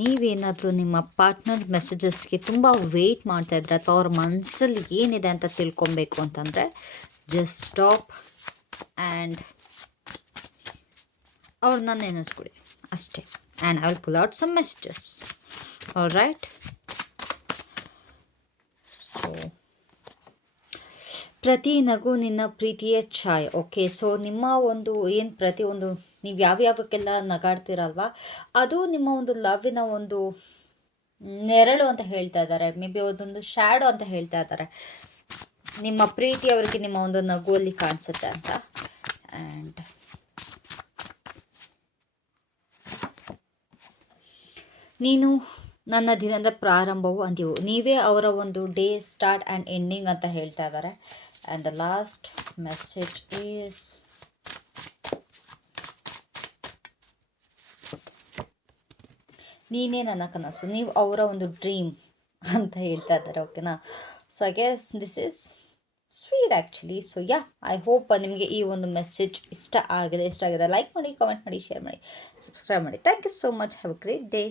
ನೀವೇನಾದರೂ ನಿಮ್ಮ ಪಾರ್ಟ್ನರ್ ಮೆಸೇಜಸ್ಗೆ ತುಂಬ ವೆಯ್ಟ್ ಮಾಡ್ತಾಯಿದ್ರೆ ಅಥವಾ ಅವ್ರ ಮನಸ್ಸಲ್ಲಿ ಏನಿದೆ ಅಂತ ತಿಳ್ಕೊಬೇಕು ಅಂತಂದರೆ ಜಸ್ಟ್ ಸ್ಟಾಪ್ ಆ್ಯಂಡ್ ಅವ್ರನ್ನ ನೆನೆಸ್ಕೊಡಿ ಅಷ್ಟೇ. And I will pull out some messages. Alright. So ಪ್ರತಿ ನಗು ನಿನ್ನ ಪ್ರೀತಿಯ ಛಾಯೆ. ಓಕೆ, ಸೊ ನಿಮ್ಮ ಒಂದು ಏನು ಪ್ರತಿಯೊಂದು ನೀವು ಯಾವ್ಯಾವಕ್ಕೆಲ್ಲ ನಗಾಡ್ತೀರಲ್ವ, ಅದು ನಿಮ್ಮ ಒಂದು ಲವ್ವಿನ ಒಂದು ನೆರಳು ಅಂತ ಹೇಳ್ತಾ ಇದ್ದಾರೆ. ಮೇ ಬಿ ಅದೊಂದು ಶ್ಯಾಡೋ ಅಂತ ಹೇಳ್ತಾ ಇದ್ದಾರೆ. ನಿಮ್ಮ ಪ್ರೀತಿ ಅವರಿಗೆ ನಿಮ್ಮ ಒಂದು ನಗುವಲ್ಲಿ ಕಾಣಿಸುತ್ತೆ ಅಂತ. ಆ್ಯಂಡ್ ನೀನು ನನ್ನ ದಿನದ ಪ್ರಾರಂಭವು ಅಂತ್ಯವು. ನೀವೇ ಅವರ ಒಂದು ಡೇ ಸ್ಟಾರ್ಟ್ ಆ್ಯಂಡ್ ಎಂಡಿಂಗ್ ಅಂತ ಹೇಳ್ತಾ ಇದ್ದಾರೆ. And the last message is ನೀನೇ ನನ್ನ ಕನಸು. ನೀವು ಅವರ ಒಂದು ಡ್ರೀಮ್ ಅಂತ ಹೇಳ್ತಾ ಇದ್ದಾರೆ. ಓಕೆನಾ. So I guess this is sweet actually. So yeah, I hope ನಿಮಗೆ ಈ ಒಂದು ಮೆಸೇಜ್ ಇಷ್ಟ ಆಗಿದೆ. ಲೈಕ್ ಮಾಡಿ, ಕಾಮೆಂಟ್ ಮಾಡಿ, ಶೇರ್ ಮಾಡಿ, ಸಬ್ಸ್ಕ್ರೈಬ್ ಮಾಡಿ. Thank you so much. Have a great day.